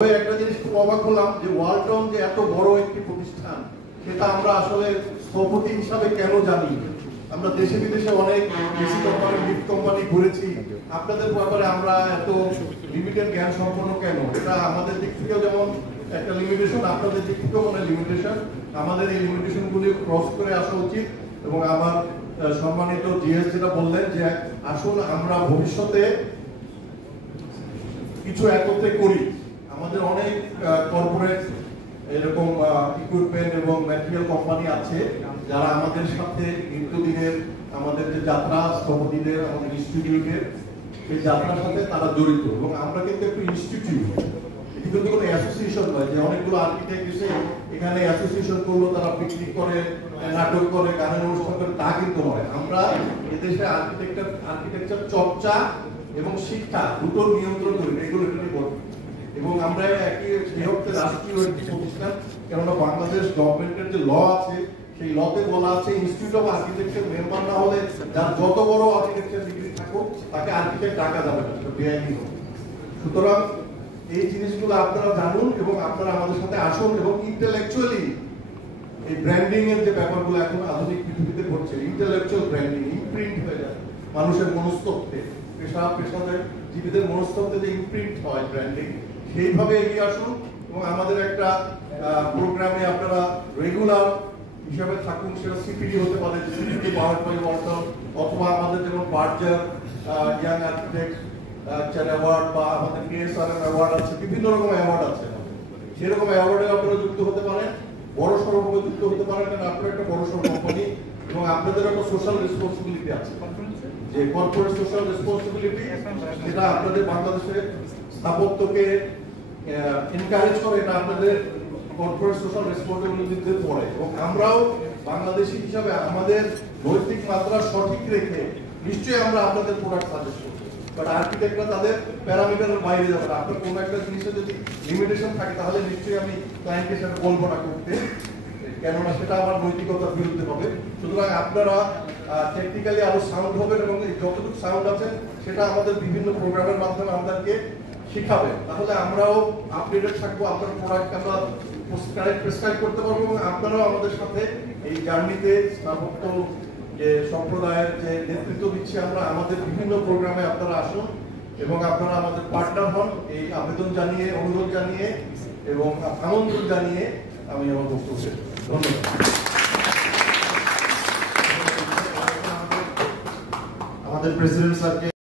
একটা জিনিস খুব অবাক হলাম যে ওয়ালটন যে এত বড় একটি প্রতিষ্ঠান সেটা আমরা আসলে স্থপতি হিসাবে কেন জানি। আমরা দেশে বিদেশে অনেক এসি কোম্পানি, লিফট কোম্পানি ঘুরেছি, আপনাদের ব্যাপারে আমরা এত লিমিটেড জ্ঞান সম্পন্ন কেন? এটা আমাদের দিক থেকেও যেমন একটা লিমিটেশন, আপনাদের দিক থেকেও মানে লিমিটেশন। আমাদের এই লিমিটেশন গুলি ক্রস করে আসা উচিত। এবং আমার সম্মানিত জিএস যেটা বললেন যে আসুন আমরা ভবিষ্যতে কিছু একত্রে করি। আমাদের অনেক কর্পোরেট এরকম ইকুইপমেন্ট এবং ম্যাটেরিয়াল কোম্পানি আছে যারা আমাদের সাথে নিত্যদিনের আমাদের যে যাত্রা, স্থপতিদের, আমাদের ইনস্টিটিউটের এই যাত্রার সাথে তারা জড়িত। এবং আমরা কিন্তু একটু ইনস্টিটিউট, এটি কিন্তু কোনো অ্যাসোসিয়েশন নয় যে অনেকগুলো আর্কিটেক্ট এসে এখানে অ্যাসোসিয়েশন করলো, তারা পিকনিক করে, নাটক করে, গানের অনুষ্ঠান করে, তা কিন্তু নয়। আমরা এদেশে আর্কিটেকচার চর্চা এবং শিক্ষা দুটো নিয়ন্ত্রণ করি, রেগুলেটরি বডি। এবং আমরা একই বৃহত্তর রাষ্ট্রীয় একটি প্রতিষ্ঠান, কেননা বাংলাদেশ গভর্নমেন্টের যে ল আছে সেই লতে বলা আছে ইনস্টিটিউট অফ আর্কিটেকচার মেম্বার না হলে যার যত বড় আর্কিটেকচার ডিগ্রি থাকুক তাকে আর্কিটেক্ট ডাকা যাবে না, সেটা বেআইনি হবে। সুতরাং এই জিনিসগুলো আপনারা জানুন এবং আপনারা আমাদের সাথে আসুন এবং ইন্টেলেকচুয়ালি এই ব্র্যান্ডিং এর যে ব্যাপারগুলো এখন আধুনিক পৃথিবীতে ঘটছে, ইন্টেলেকচুয়াল ব্র্যান্ডিং ইমপ্রিন্ট হয়ে যায় মানুষের মনস্তত্ত্বে, পেশাদার জীবীদের মনস্তত্ত্বে যে ইমপ্রিন্ট হয় ব্র্যান্ডিং, সেইভাবে এগিয়ে আসুন। এবং আমাদের একটা প্রোগ্রামে আপনারা রেগুলার হিসাবে থাকুন, সেটা সিপিডি হতে পারে, সিপিডি পাওয়ার বাই ওয়ালটন, অথবা আমাদের যেমন বার্জার ইয়াং আর্কিটেক্ট অ্যাওয়ার্ড বা আমাদের পিএসআর অ্যাওয়ার্ড আছে, বিভিন্ন রকম অ্যাওয়ার্ড আছে, সেরকম অ্যাওয়ার্ডে আপনারা যুক্ত হতে পারেন, বড় সড়কভাবে যুক্ত হতে পারেন, কারণ আপনার একটা বড় সড়ক কোম্পানি এবং আপনাদের একটা সোশ্যাল রেসপন্সিবিলিটি আছে, যে কর্পোরেট সোশ্যাল রেসপন্সিবিলিটি, যেটা আপনাদের বাংলাদেশের স্থাপত্যকে এনকারেজ করে, এটা আপনাদের কর্পোরেট সোশ্যাল রেসপন্সিবিলিটিতে পড়ে। এবং আমরাও বাংলাদেশি হিসাবে আমাদের নৈতিক মাত্রা সঠিক রেখে নিশ্চয়ই আমরা আপনাদের প্রোডাক্ট সাজেস্ট করব। বাট আর্কিটেক্টরা তাদের প্যারামিটারের বাইরে যাবে না। আপনার কোনো একটা জিনিসে যদি লিমিটেশন থাকে তাহলে নিশ্চয়ই আমি ক্লায়েন্টের সাথে বলবো না করতে, কেননা সেটা আমার নৈতিকতার বিরুদ্ধে হবে। সুতরাং আপনারা টেকনিক্যালি আরো সাউন্ড হবেন এবং যতটুকু সাউন্ড আছে সেটা আমাদের বিভিন্ন প্রোগ্রামের মাধ্যমে আমাদেরকে শিখাবেন, তাহলে আমরাও আপডেটেড থাকবো, আপনার প্রোডাক্ট আমরা প্রেসক্রাইব করতে পারবো এবং আপনারাও আমাদের সাথে এই জার্নিতে স্থাপত্য যে সম্প্রদায়ের যে নেতৃত্ব দিচ্ছি আমরা, আমাদের বিভিন্ন প্রোগ্রামে আপনারা আসুন এবং আপনারা আমাদের পার্টনার হন। এই আবেদন জানিয়ে, অনুরোধ জানিয়ে এবং আমন্ত্রণ জানিয়ে আমি আমার বক্তব্য শেষ করছি। ধন্যবাদ। আমাদের প্রেসিডেন্ট স্যারকে